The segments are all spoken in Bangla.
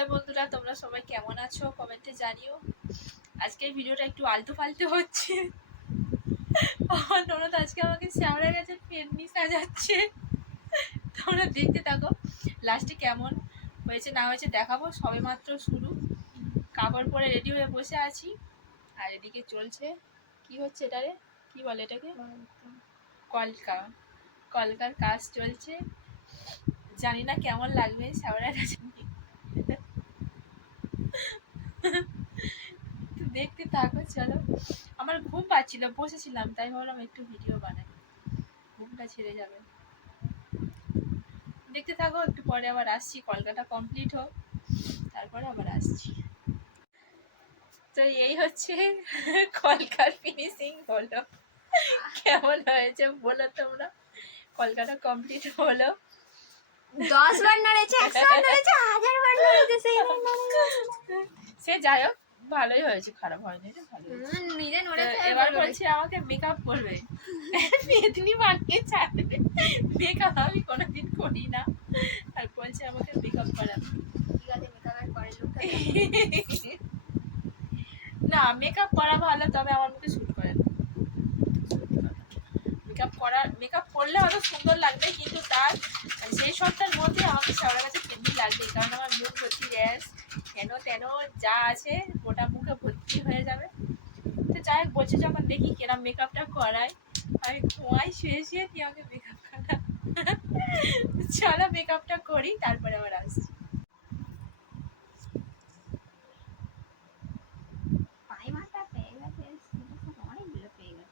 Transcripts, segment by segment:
হ্যালো বন্ধুরা, তোমরা সবাই কেমন আছো কমেন্টে জানিও। আজকের ভিডিওটা একটু আলতু ফালতু হচ্ছে। আমার ননদ আজকে আমাকে শ্যাওড়া গাছের পেননি সাজাচ্ছে। তোমরা দেখতে থাকো, লাস্টে কেমন হয়েছে না হয়েছে দেখাবো। সবে মাত্র শুরু, কাপড় পরে রেডি হয়ে বসে আছি। আর এদিকে চলছে কি হচ্ছে এটারে, কি বলে এটাকে, কলকার কাজ চলছে। জানি না কেমন লাগবে শ্যাওড়া গাছ। দেখতে থাকো, চলো। আমার ঘুম পাচ্ছিল, বসেছিলাম, তাই ভাবলাম একটু ভিডিও বানাই, ঘুমটা ছেড়ে যাবে। দেখতে থাকো, একটু পরে আবার আসছি, কলকাতা কমপ্লিট হোক, তারপরে আবার আসছি। তো এই হচ্ছে কলকার ফিনিশিং হলো। কেমন হয়েছে বলো তোমরা। কলকাতা কমপ্লিট হলো। 10 বার নড়েছে, 100 বার নড়েছে, 1000 বার নড়েছে, সে যাই হোক, ভালোই হয়েছে, খারাপ হয়নি, ভালো হয়েছে। নিজে নড়েছে। এবার বলছি আমাকে মেকআপ করবে, মেদিনী বানিয়ে ছাড়বে। মেকআপ আমি কোনোদিন করি না, আর বলছে আমাকে মেকআপ করাবে। ঠিক আছে, মেকআপ করে লুকটা না, মেকআপ করা ভালো, তবে আমার মুখে শুট করে না। মেকআপ করলে হয়তো সুন্দর লাগবে, কিন্তু তার সেই সবটার মধ্যে আমাকে শ্যাওড়া গাছে পেন্টি লাগবে, কারণ আমার মুখ ভর্তি র্যাশ, হেন তেন যা আছে গোটা মুখে ভর্তি হয়ে যাবে। তো যাই হোক, বলছে যখন দেখি কেরাম মেকআপটা করায়, আমি ঘুমাই শুয়ে শুয়ে, তুই আমাকে মেকআপ করা। চলো মেকআপটা করি, তারপরে আবার আসছি। পাইমাটা পেয়ে গেছে, অনেকগুলো পেয়ে গেছে।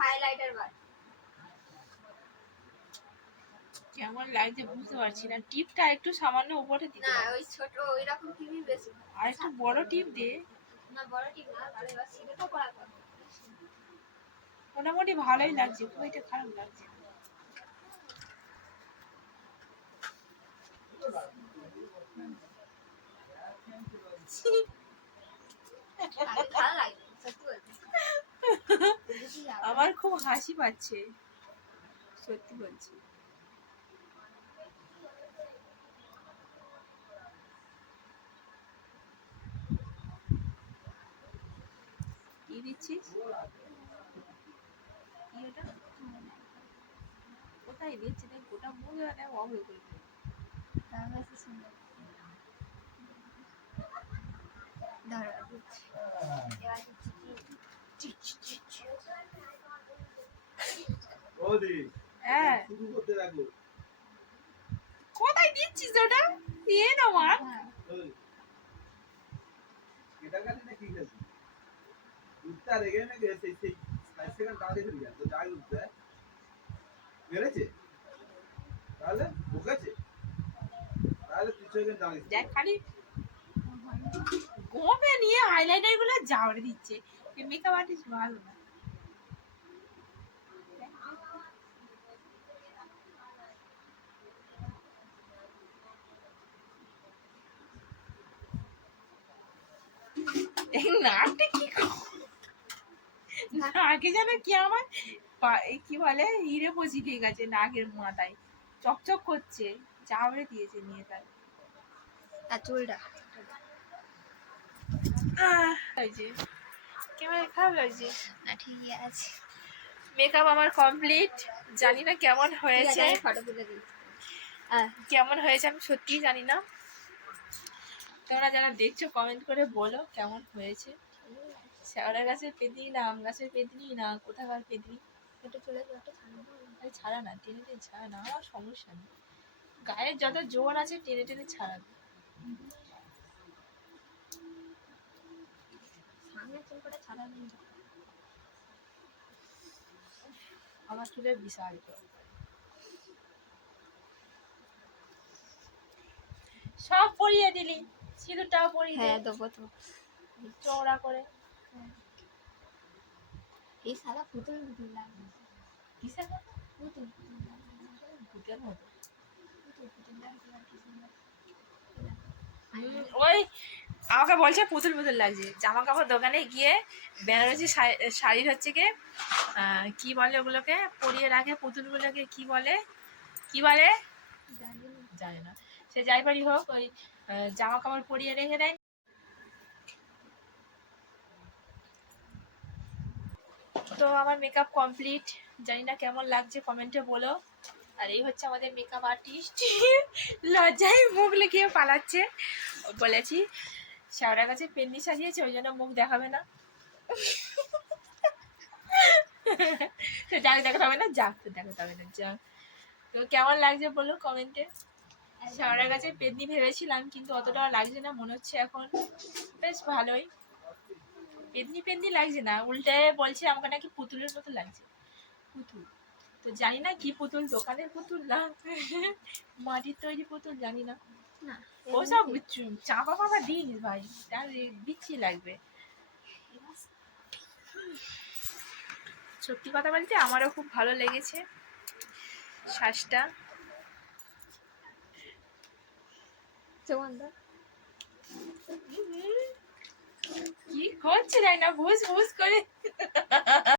হাইলাইটার বার কেমন লাগছে বুঝতে পারছি না, টিপটা একটু সামান্য উপরে দিতে না, হবে। ওই ছোট ওই রকম টিভি বেশি, আর একটু বড় টিপ দে। না বড় টিভি না, তাহলে এবার সিলেক্টও করা করবে। মোটামুটি ভালোই লাগছে, খুব একটা খারাপ লাগছে না। ভালো লাগে সত্যি বলছি। আমার খুব হাসি পাচ্ছে, সত্যি বলছি। দিচ্ছিস? কি ওটা? কোথায় দিচ্ছি? দেখ গোটা মুখ দেখ অবৈ করে দিল। তার কাছে সুন্দর ধরো দিচ্ছি। এবার দিচ্ছি কি? হ্যাঁ কোথায় দিচ্ছিস ওটা? দিয়ে না মা। হ্যাঁ দেখ খালি গোপে নিয়ে হাইলাইটার গুলো জাউড়ে দিচ্ছে। মেকআপ আর্টিস্ট ভালো না। এই নাকটা কি নাকে যেন কি আমার কি বলে হিরে পচি দিয়ে গেছে নাকের মাথায় চকচক করছে চাউড়ে দিয়েছে নিয়ে তার আর চুলটা লাগছে কেমন খারাপ লাগছে না ঠিকই আছে। মেকআপ আমার কমপ্লিট জানি না কেমন হয়েছে ফটো তুলে দিই। কেমন হয়েছে আমি সত্যিই জানি না তোমরা যারা দেখছো কমেন্ট করে বলো কেমন হয়েছে শেওড়া গাছের পেতনি না আম গাছের পেতনি না কোথাকার পেতনি ফটো তুলে ফটো ছাড়া না টেনে টেনে ছাড়া না আমার সমস্যা নেই গায়ের যত জোর আছে টেনে টেনে ছাড়াবে সামনে চুলটা ছাড়া নেই। আমার চুলের বিশাল সব পরিয়ে দিলি সিঁদুরটাও পরিয়ে হ্যাঁ দেবো তো চওড়া করে এই সাদা পুতুল পুতুল লাগবে কিসের পুতুল ভূতের মতো পুতুল লাগবে আর কি সুন্দর। ওই আমাকে বলছে পুতুল পুতুল লাগছে জামা কাপড় দোকানে গিয়ে বেনারসি শাড়ির হচ্ছে কি কি বলে ওগুলোকে পরিয়ে রাখে পুতুলগুলোকে কি বলে জানি না সে যাই পারি হোক ওই জামা কাপড় পরিয়ে রেখে দেয় তো আমার মেকআপ কমপ্লিট জানি না কেমন লাগছে কমেন্টে বলো আর এই হচ্ছে আমাদের মেকআপ আর্টিস্ট লজ্জায় মুখ লুকিয়ে পালাচ্ছে বলেছি শেওড়া গাছে পেন্নি সাজিয়েছে ওই জন্য মুখ দেখাবে না যাক দেখাতে হবে না যাক তো দেখাতে হবে না যাক তো কেমন লাগছে বলো কমেন্টে শেওড়া গাছে পেন্নি ভেবেছিলাম কিন্তু অতটাও লাগছে না মনে হচ্ছে এখন বেশ ভালোই পেন্নি পেন্নি লাগছে না উল্টে বলছে আমাকে নাকি পুতুলের মতো লাগছে পুতুল তো জানি না কি পুতুল দোকানের পুতুল না মাটির তৈরি পুতুল জানি না না ওসব চাপা পাপা দিস ভাই তার বিচ্ছি লাগবে সত্যি কথা বলতে আমারও খুব ভালো লেগেছে শ্বাসটা কি করছে জানি না ভুস ভুস করে